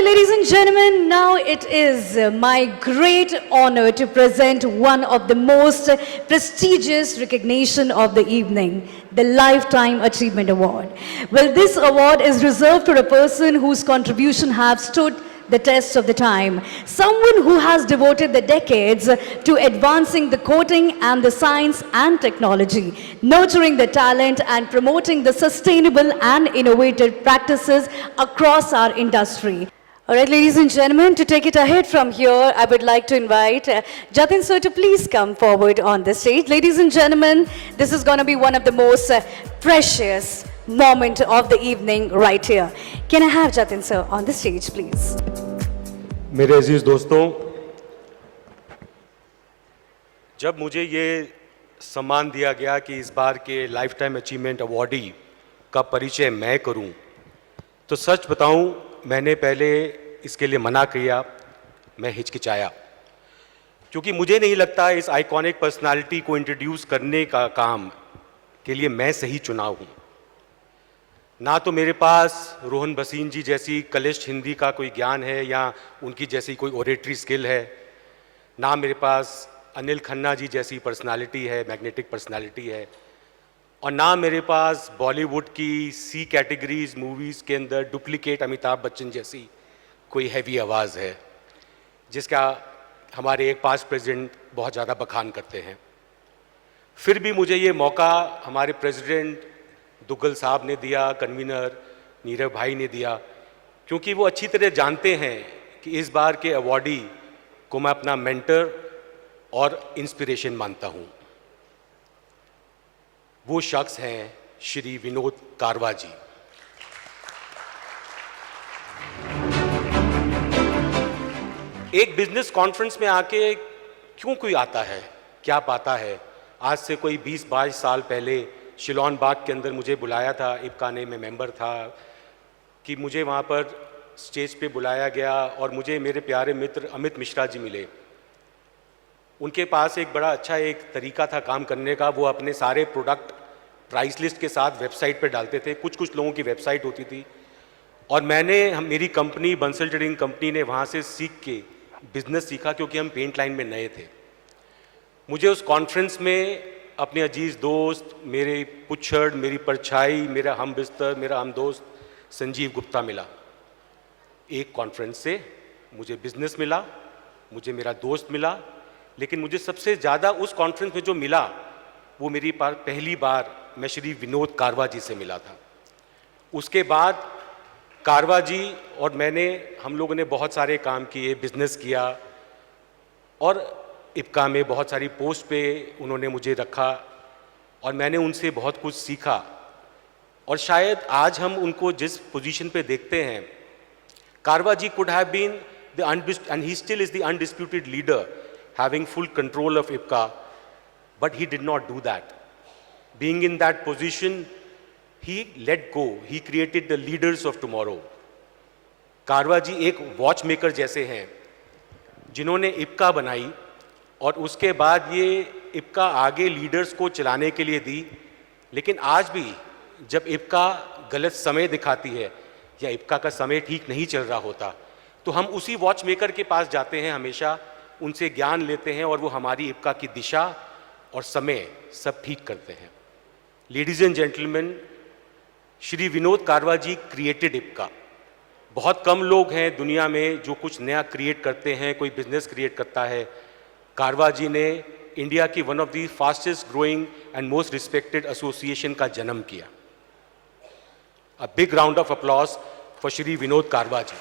Alright, ladies and gentlemen, now it is my great honor to present one of the most prestigious recognition of the evening, the Lifetime Achievement Award. Well, this award is reserved for a person whose contribution have stood the test of the time. Someone who has devoted the decades to advancing the coding and the science and technology, nurturing the talent and promoting the sustainable and innovative practices across our industry. All right, ladies and gentlemen, to take it ahead from here, I would like to invite Jatin sir to please come forward on the stage. Ladies and gentlemen, this is going to be one of the most precious moment of the evening right here. Can I have Jatin sir on the stage, please? मेरे अजीज दोस्तों, जब मुझे ये सम्मान दिया गया कि इस बार के लाइफ टाइम अचीवमेंट अवॉर्डी का परिचय मैं करूं, तो सच बताऊं, मैंने पहले इसके लिए मना किया, मैं हिचकिचाया, क्योंकि मुझे नहीं लगता इस आइकॉनिक पर्सनालिटी को इंट्रोड्यूस करने का काम के लिए मैं सही चुनाव हूं। ना तो मेरे पास रोहन भसीन जी जैसी कलिष्ठ हिंदी का कोई ज्ञान है या उनकी जैसी कोई ओरेटरी स्किल है, ना मेरे पास अनिल खन्ना जी जैसी पर्सनालिटी है, मैग्नेटिक पर्सनालिटी है, और ना मेरे पास बॉलीवुड की सी कैटेगरीज मूवीज़ के अंदर डुप्लीकेट अमिताभ बच्चन जैसी कोई हैवी आवाज़ है, जिसका हमारे एक पास्ट प्रेसिडेंट बहुत ज़्यादा बखान करते हैं। फिर भी मुझे ये मौका हमारे प्रेसिडेंट दुग्गल साहब ने दिया, कन्वीनर नीरव भाई ने दिया, क्योंकि वो अच्छी तरह जानते हैं कि इस बार के अवॉर्डी को मैं अपना मेंटर और इंस्पिरेशन मानता हूँ। वो शख्स हैं श्री विनोद कारवा जी। एक बिजनेस कॉन्फ्रेंस में आके क्यों कोई आता है, क्या पाता है? आज से कोई 20-22 साल पहले शिलोन बाग के अंदर मुझे बुलाया था, इप्का ने, मैं मेंबर था, कि मुझे वहाँ पर स्टेज पे बुलाया गया और मुझे मेरे प्यारे मित्र अमित मिश्रा जी मिले। उनके पास एक बड़ा अच्छा एक तरीका था काम करने का, वो अपने सारे प्रोडक्ट प्राइस लिस्ट के साथ वेबसाइट पे डालते थे। कुछ लोगों की वेबसाइट होती थी, और मेरी कंपनी बंसल ट्रेडिंग कंपनी ने वहाँ से सीख के बिजनेस सीखा, क्योंकि हम पेंट लाइन में नए थे। मुझे उस कॉन्फ्रेंस में अपने अजीज़ दोस्त, मेरे पुच्छड़, मेरी परछाई, मेरा हम बिस्तर, मेरा हम दोस्त संजीव गुप्ता मिला। एक कॉन्फ्रेंस से मुझे बिजनेस मिला, मुझे मेरा दोस्त मिला, लेकिन मुझे सबसे ज़्यादा उस कॉन्फ्रेंस में जो मिला वो मेरी पहली बार मैं श्री विनोद कारवा जी से मिला था। उसके बाद कारवा जी और हम लोगों ने बहुत सारे काम किए, बिजनेस किया, और इप्का में बहुत सारी पोस्ट पे उन्होंने मुझे रखा और मैंने उनसे बहुत कुछ सीखा। और शायद आज हम उनको जिस पोजीशन पे देखते हैं, कारवा जी could have been and he still is the undisputed leader, having full control of IPCA, but he did not do that. Being in that position, he let go, he created the leaders of tomorrow. कारवा जी एक watch maker जैसे हैं, जिन्होंने IPCA बनाई और उसके बाद ये इप्का आगे लीडर्स को चलाने के लिए दी। लेकिन आज भी जब इप्का गलत समय दिखाती है या इप्का का समय ठीक नहीं चल रहा होता, तो हम उसी वॉच मेकर के पास जाते हैं, हमेशा उनसे ज्ञान लेते हैं और वो हमारी इप्का की दिशा और समय सब ठीक करते हैं। Ladies and gentleman, Shri Vinod कारवा जी क्रिएटेड इप्का। बहुत कम लोग हैं दुनिया में जो कुछ नया क्रिएट करते हैं, कोई बिजनेस क्रिएट करता है। कारवा जी ने इंडिया की one of the fastest growing and most respected association का जन्म किया। A big round of applause for Shri Vinod कारवा जी।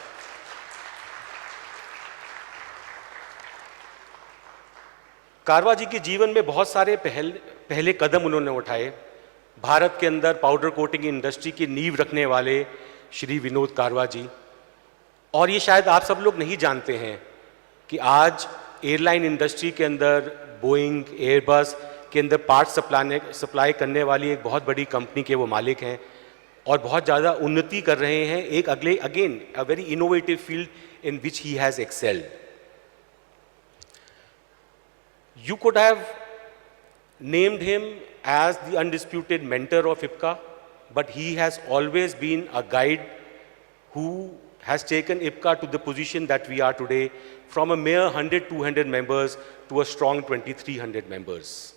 कारवा जी के जीवन में बहुत सारे पहले कदम उन्होंने उठाए। भारत के अंदर पाउडर कोटिंग इंडस्ट्री की नींव रखने वाले श्री विनोद कारवा जी। और ये शायद आप सब लोग नहीं जानते हैं कि आज एयरलाइन इंडस्ट्री के अंदर बोइंग, एयरबस के अंदर पार्ट्स सप्लाई करने वाली एक बहुत बड़ी कंपनी के वो मालिक हैं और बहुत ज़्यादा उन्नति कर रहे हैं। एक again a very innovative field in which he has excelled. You could have named him as the undisputed mentor of IPCA, but he has always been a guide who has taken IPCA to the position that we are today, from a mere 100-200 members to a strong 2,300 members.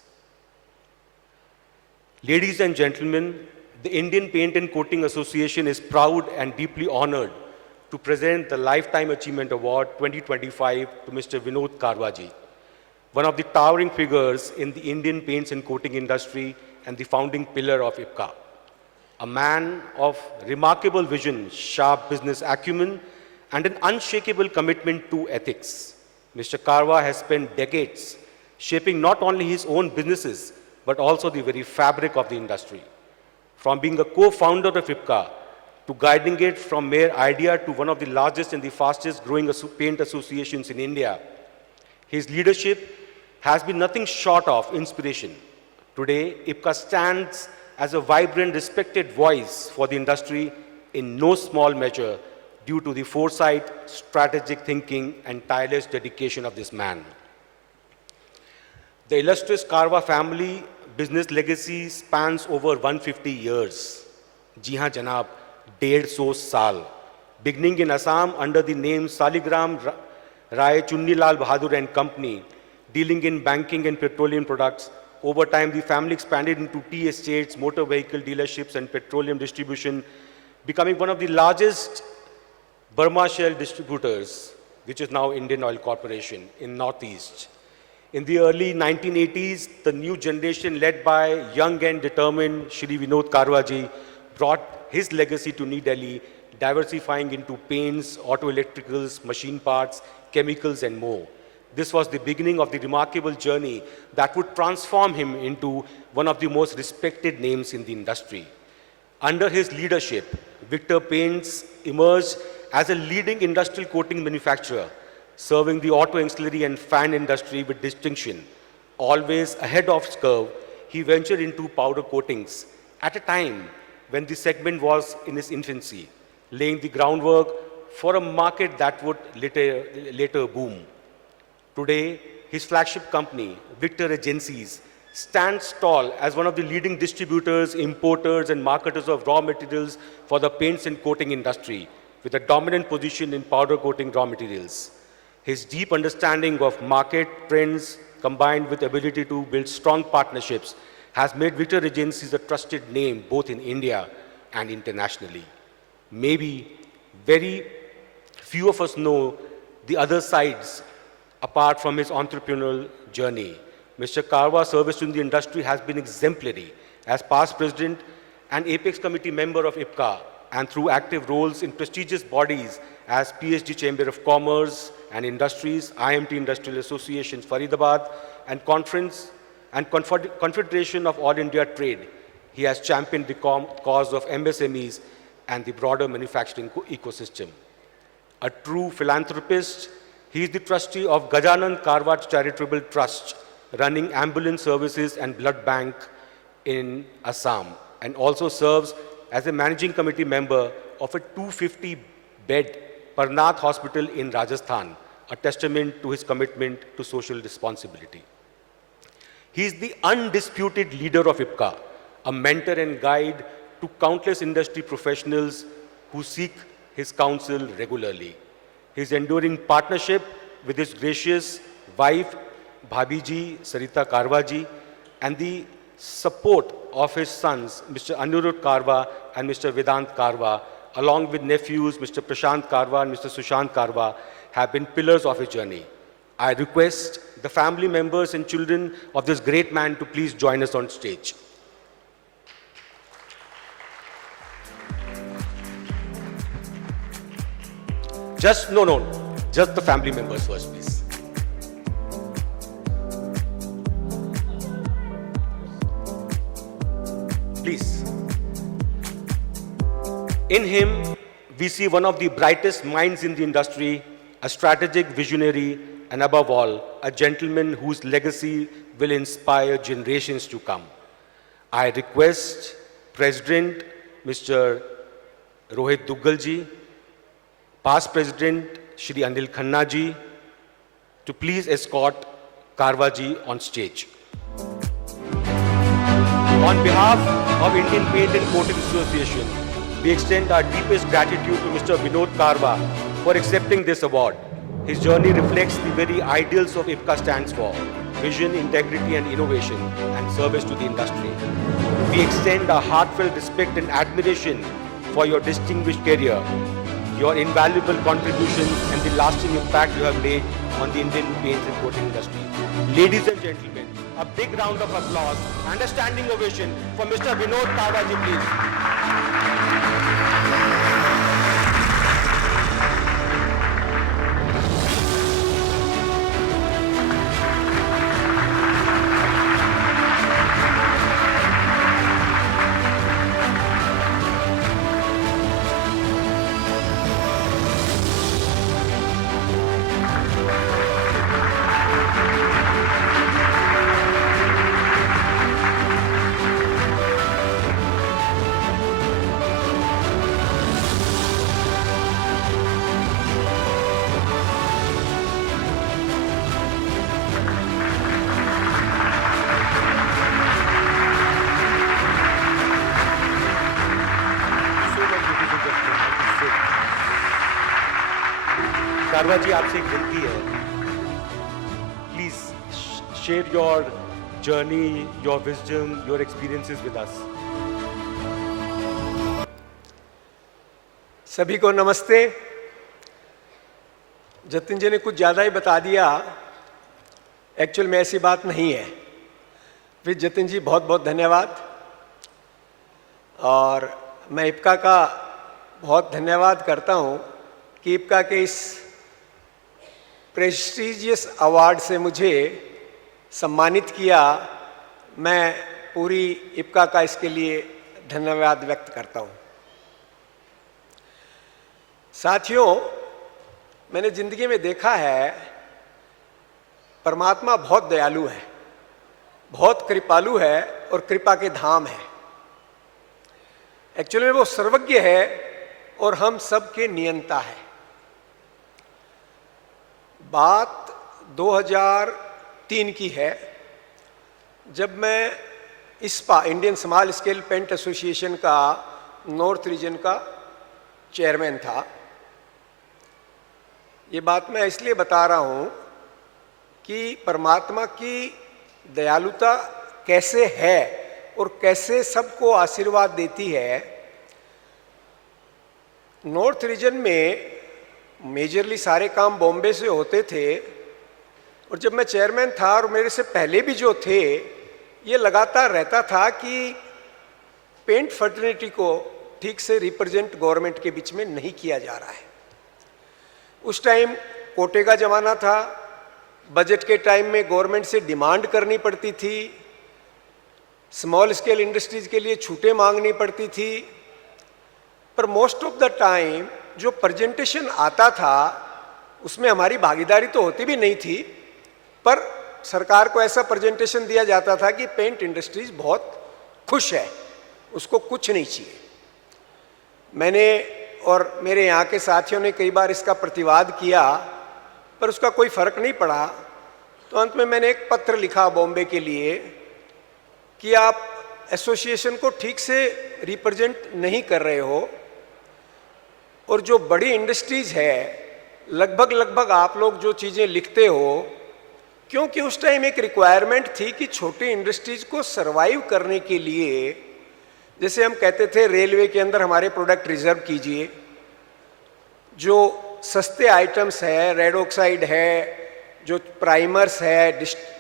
Ladies and gentlemen, the Indian Paint and Coating Association is proud and deeply honored to present the Lifetime Achievement Award 2025 to Mr. Vinod Karwaji, one of the towering figures in the Indian paints and coating industry and the founding pillar of IPCA. A man of remarkable vision, sharp business acumen, and an unshakable commitment to ethics. Mr. Karwa has spent decades shaping not only his own businesses, but also the very fabric of the industry. From being a co-founder of IPCA to guiding it from mere idea to one of the largest and the fastest growing paint associations in India, his leadership has been nothing short of inspiration. Today, IPCA stands as a vibrant, respected voice for the industry in no small measure due to the foresight, strategic thinking, and tireless dedication of this man. The illustrious Karwa family business legacy spans over 150 years. जी हाँ जनाब, 150 साल. Beginning in Assam under the name Saligram Rai Chunnilal Bahadur and Company, dealing in banking and petroleum products. Over time, the family expanded into tea estates, motor vehicle dealerships, and petroleum distribution, becoming one of the largest Burma Shell distributors, which is now Indian Oil Corporation in Northeast. In the early 1980s, the new generation led by young and determined Shri Vinod Karwaji brought his legacy to New Delhi, diversifying into paints, auto electricals, machine parts, chemicals, and more. This was the beginning of the remarkable journey that would transform him into one of the most respected names in the industry. Under his leadership, Victor Paints emerged as a leading industrial coating manufacturer, serving the auto ancillary and fan industry with distinction. Always ahead of its curve, he ventured into powder coatings at a time when the segment was in its infancy, laying the groundwork for a market that would later boom. Today, his flagship company, Victor Agencies, stands tall as one of the leading distributors, importers, and marketers of raw materials for the paints and coating industry, with a dominant position in powder coating raw materials. His deep understanding of market trends, combined with ability to build strong partnerships, has made Victor Agencies a trusted name both in India and internationally. Maybe very few of us know the other sides apart from his entrepreneurial journey. Mr. Karwa's service in the industry has been exemplary as past president and Apex Committee member of IPCA, and through active roles in prestigious bodies as PhD Chamber of Commerce and Industries, IMT Industrial Associations Faridabad, and Confederation of All India Trade. He has championed the cause of MSMEs and the broader manufacturing ecosystem. A true philanthropist, he is the trustee of Gajanan Karwa Charitable Trust, running ambulance services and blood bank in Assam, and also serves as a managing committee member of a 250-bed Parnath Hospital in Rajasthan, a testament to his commitment to social responsibility. He is the undisputed leader of IPCA, a mentor and guide to countless industry professionals who seek his counsel regularly. His enduring partnership with his gracious wife, Bhabiji Sarita Karwaji, and the support of his sons, Mr. Anirudh Karwa and Mr. Vedant Karwa, along with nephews, Mr. Prashant Karwa and Mr. Sushant Karwa, have been pillars of his journey. I request the family members and children of this great man to please join us on stage. Just the family members first, please. Please. In him, we see one of the brightest minds in the industry, a strategic visionary, and above all, a gentleman whose legacy will inspire generations to come. I request President Mr. Rohit Duggal-ji, past President Shri Anil Khanna-ji, to please escort Karwa-ji on stage. On behalf of Indian Paint and Coating Association, We extend our deepest gratitude to Mr. Vinod Karwa for accepting this award. His journey reflects the very ideals of IPCA stands for: vision, integrity and innovation, and service to the industry. We extend our heartfelt respect and admiration for your distinguished career, your invaluable contributions and the lasting impact you have made on the Indian paints and coating industry. Ladies and gentlemen, a big round of applause and a standing ovation for Mr. Vinod Karwa ji, please. कारवा जी, आपसे एक विनती है, please share your journey, your wisdom, your experiences with us. सभी को नमस्ते. जतिन जी ने कुछ ज़्यादा ही बता दिया. एक्चुअल में ऐसी बात नहीं है. फिर जतिन जी बहुत बहुत धन्यवाद. और मैं इप्का का बहुत धन्यवाद करता हूँ कि इप्का के इस प्रेस्टिजियस अवार्ड से मुझे सम्मानित किया. मैं पूरी इप्का का इसके लिए धन्यवाद व्यक्त करता हूँ. साथियों, मैंने जिंदगी में देखा है परमात्मा बहुत दयालु है, बहुत कृपालु है और कृपा के धाम है. एक्चुअली में वो सर्वज्ञ है और हम सबके नियंता है. बात 2003 की है, जब मैं ISPA Indian small scale paint association का नॉर्थ रीजन का चेयरमैन था. ये बात मैं इसलिए बता रहा हूँ कि परमात्मा की दयालुता कैसे है और कैसे सबको आशीर्वाद देती है. नॉर्थ रीजन में मेजरली सारे काम बॉम्बे से होते थे और जब मैं चेयरमैन था और मेरे से पहले भी जो थे, ये लगातार रहता था कि पेंट फर्टिलिटी को ठीक से रिप्रेजेंट गवर्नमेंट के बीच में नहीं किया जा रहा है. उस टाइम कोटे का जमाना था. बजट के टाइम में गवर्नमेंट से डिमांड करनी पड़ती थी. स्मॉल स्केल इंडस्ट्रीज के लिए छूटें मांगनी पड़ती थी. पर मोस्ट ऑफ द टाइम जो प्रेजेंटेशन आता था उसमें हमारी भागीदारी तो होती भी नहीं थी, पर सरकार को ऐसा प्रेजेंटेशन दिया जाता था कि पेंट इंडस्ट्रीज बहुत खुश है, उसको कुछ नहीं चाहिए. मैंने और मेरे यहाँ के साथियों ने कई बार इसका प्रतिवाद किया, पर उसका कोई फर्क नहीं पड़ा. तो अंत में मैंने एक पत्र लिखा बॉम्बे के लिए कि आप एसोसिएशन को ठीक से रिप्रेजेंट नहीं कर रहे हो और जो बड़ी इंडस्ट्रीज है लगभग आप लोग जो चीज़ें लिखते हो, क्योंकि उस टाइम एक रिक्वायरमेंट थी कि छोटी इंडस्ट्रीज को सरवाइव करने के लिए, जैसे हम कहते थे रेलवे के अंदर हमारे प्रोडक्ट रिजर्व कीजिए, जो सस्ते आइटम्स है, रेड ऑक्साइड है, जो प्राइमर्स है,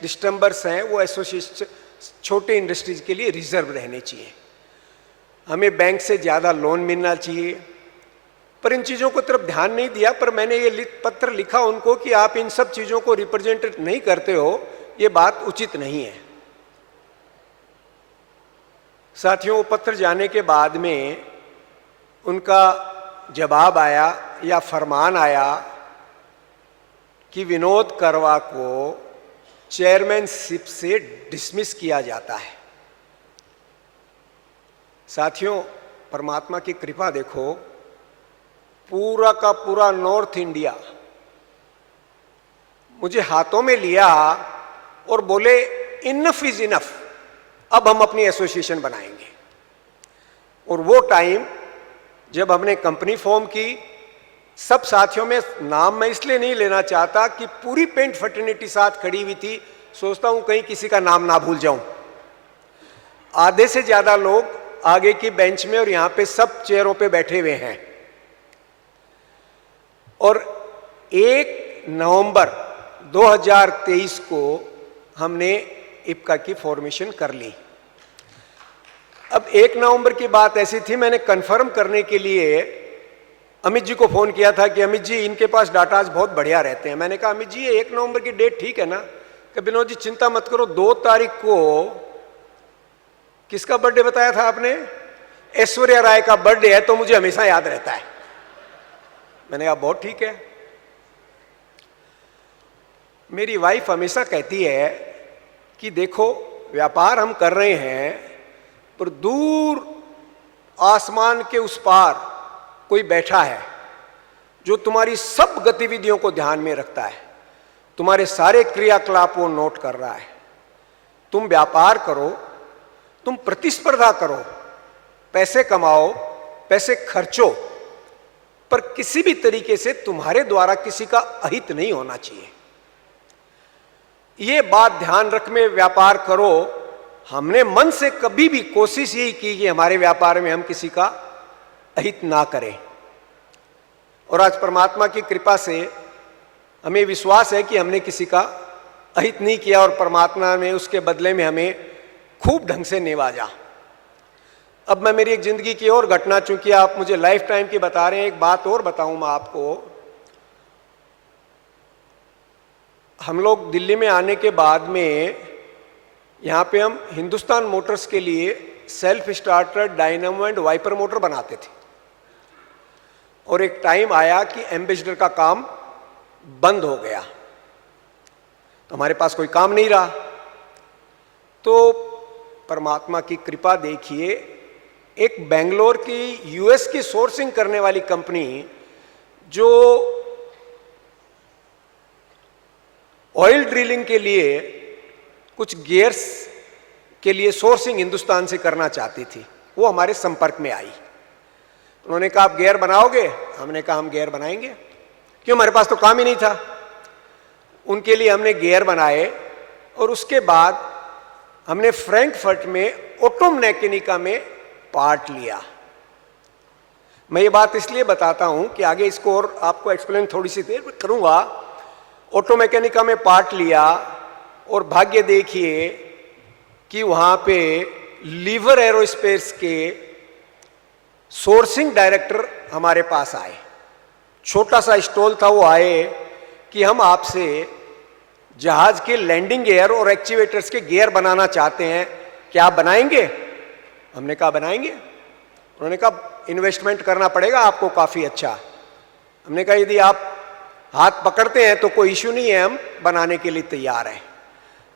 डिस्टम्बर्स हैं, वो एसोसिएशन छोटे इंडस्ट्रीज के लिए रिजर्व रहने चाहिए. हमें बैंक से ज़्यादा लोन मिलना चाहिए. पर इन चीज़ों को तरफ ध्यान नहीं दिया. पर मैंने ये पत्र लिखा उनको कि आप इन सब चीज़ों को रिप्रेजेंट नहीं करते हो, ये बात उचित नहीं है. साथियों, वो पत्र जाने के बाद में उनका जवाब आया या फरमान आया कि विनोद करवा को चेयरमैनशिप से डिसमिस किया जाता है. साथियों, परमात्मा की कृपा देखो, पूरा का पूरा नॉर्थ इंडिया मुझे हाथों में लिया और बोले इनफ इज इनफ, अब हम अपनी एसोसिएशन बनाएंगे. और वो टाइम जब हमने कंपनी फॉर्म की, सब साथियों में नाम मैं इसलिए नहीं लेना चाहता कि पूरी पेंट फर्टिनिटी साथ खड़ी हुई थी, सोचता हूं कहीं किसी का नाम ना भूल जाऊं। आधे से ज्यादा लोग आगे की बेंच में और यहां पे सब चेयरों पे बैठे हुए हैं। और 1 नवंबर 2023 को हमने इप्का की फॉर्मेशन कर ली। अब 1 नवंबर की बात ऐसी थी, मैंने कंफर्म करने के लिए अमित जी को फोन किया था कि अमित जी इनके पास डाटाज बहुत बढ़िया रहते हैं। मैंने कहा अमित जी ये 1 नवंबर की डेट ठीक है ना? कि विनोद जी चिंता मत करो, 2 तारीख को किसका बर्थडे बताया था आपने? ऐश्वर्या राय का बर्थडे है, तो मुझे हमेशा याद रहता है। मैंने कहा बहुत ठीक है। मेरी वाइफ हमेशा कहती है कि देखो व्यापार हम कर रहे हैं, पर दूर आसमान के उस पार कोई बैठा है जो तुम्हारी सब गतिविधियों को ध्यान में रखता है, तुम्हारे सारे क्रियाकलापों नोट कर रहा है। तुम व्यापार करो, तुम प्रतिस्पर्धा करो, पैसे कमाओ, पैसे खर्चो, पर किसी भी तरीके से तुम्हारे द्वारा किसी का अहित नहीं होना चाहिए। ये बात ध्यान रख में व्यापार करो। हमने मन से कभी भी कोशिश यही की कि हमारे व्यापार में हम किसी का अहित ना करें। और आज परमात्मा की कृपा से हमें विश्वास है कि हमने किसी का अहित नहीं किया और परमात्मा ने उसके बदले में हमें खूब ढंग से निवाजा। अब मैं मेरी एक जिंदगी की और घटना, चूंकि आप मुझे लाइफ टाइम की बता रहे हैं, एक बात और बताऊं मैं आपको। हम लोग दिल्ली में आने के बाद में यहाँ पे हम हिंदुस्तान मोटर्स के लिए self starter, dynamo and wiper motor बनाते थे। और एक टाइम आया कि एम्बेसडर का काम बंद हो गया, तो हमारे पास कोई काम नहीं रहा। तो परमात्मा की कृपा देखिए, एक बेंगलोर की यूएस की सोर्सिंग करने वाली कंपनी जो ऑयल ड्रिलिंग के लिए कुछ गियर्स के लिए सोर्सिंग हिंदुस्तान से करना चाहती थी, वो हमारे संपर्क में आई। उन्होंने कहा आप गियर बनाओगे? हमने कहा हम गियर बनाएंगे, क्यों, हमारे पास तो काम ही नहीं था। उनके लिए हमने गियर बनाए और उसके बाद हमने फ्रैंकफर्ट में ऑटो मैकेनिका में पार्ट लिया। मैं ये बात इसलिए बताता हूं कि आगे इसको और आपको एक्सप्लेन थोड़ी सी देर में करूंगा। ऑटो मैकेनिका में पार्ट लिया और भाग्य देखिए कि वहां पे लीवर एरोस्पेस के सोर्सिंग डायरेक्टर हमारे पास आए। छोटा सा स्टॉल था, वो आए कि हम आपसे जहाज के लैंडिंग गियर और एक्चुएटर्स के गियर बनाना चाहते हैं, क्या आप बनाएंगे? हमने कहा बनाएंगे। उन्होंने कहा इन्वेस्टमेंट करना पड़ेगा आपको काफी अच्छा। हमने कहा यदि आप हाथ पकड़ते हैं तो कोई इश्यू नहीं है, हम बनाने के लिए तैयार हैं।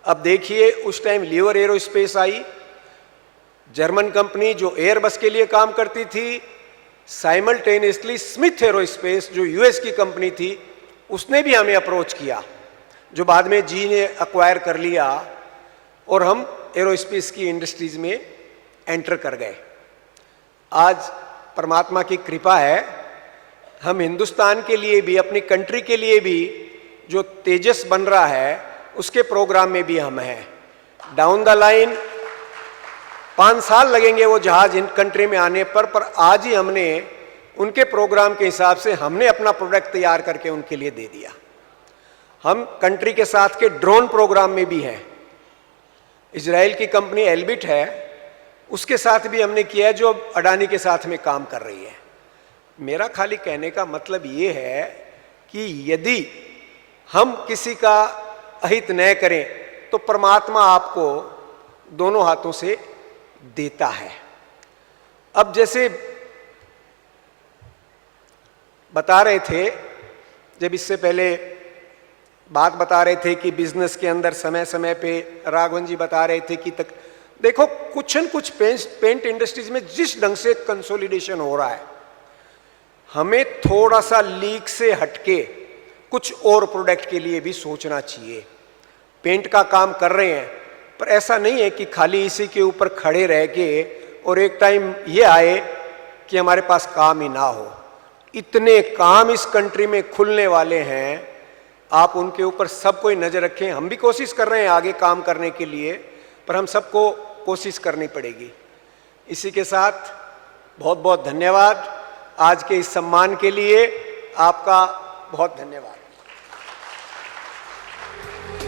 अब देखिए उस टाइम लीवर एरोस्पेस आई, जर्मन कंपनी जो एयरबस के लिए काम करती थी, साइमल्टेनियसली स्मिथ एरोस्पेस जो यूएस की कंपनी थी, उसने भी हमें अप्रोच किया, जो बाद में जी ने एक्वायर कर लिया और हम एरोस्पेस की इंडस्ट्रीज में एंटर कर गए। आज परमात्मा की कृपा है, हम हिंदुस्तान के लिए भी, अपनी कंट्री के लिए भी जो तेजस बन रहा है उसके प्रोग्राम में भी हम हैं। डाउन द लाइन 5 साल लगेंगे वो जहाज इन कंट्री में आने पर आज ही हमने उनके प्रोग्राम के हिसाब से हमने अपना प्रोडक्ट तैयार करके उनके लिए दे दिया। हम कंट्री के साथ के ड्रोन प्रोग्राम में भी हैं। इजराइल की कंपनी एल्बिट है, उसके साथ भी हमने किया है, जो अडानी के साथ में काम कर रही है। मेरा खाली कहने का मतलब ये है कि यदि हम किसी का अहित न करें तो परमात्मा आपको दोनों हाथों से देता है। अब जैसे बता रहे थे, जब इससे पहले बात बता रहे थे कि बिजनेस के अंदर समय समय पे राघवन जी बता रहे थे कि देखो कुछ न कुछ पेंट इंडस्ट्रीज में जिस ढंग से कंसोलिडेशन हो रहा है, हमें थोड़ा सा लीक से हटके कुछ और प्रोडक्ट के लिए भी सोचना चाहिए। पेंट का काम कर रहे हैं, पर ऐसा नहीं है कि खाली इसी के ऊपर खड़े रह के और एक टाइम ये आए कि हमारे पास काम ही ना हो। इतने काम इस कंट्री में खुलने वाले हैं, आप उनके ऊपर सब कोई नज़र रखें। हम भी कोशिश कर रहे हैं आगे काम करने के लिए, पर हम सबको कोशिश करनी पड़ेगी। इसी के साथ बहुत बहुत धन्यवाद। आज के इस सम्मान के लिए आपका बहुत धन्यवाद।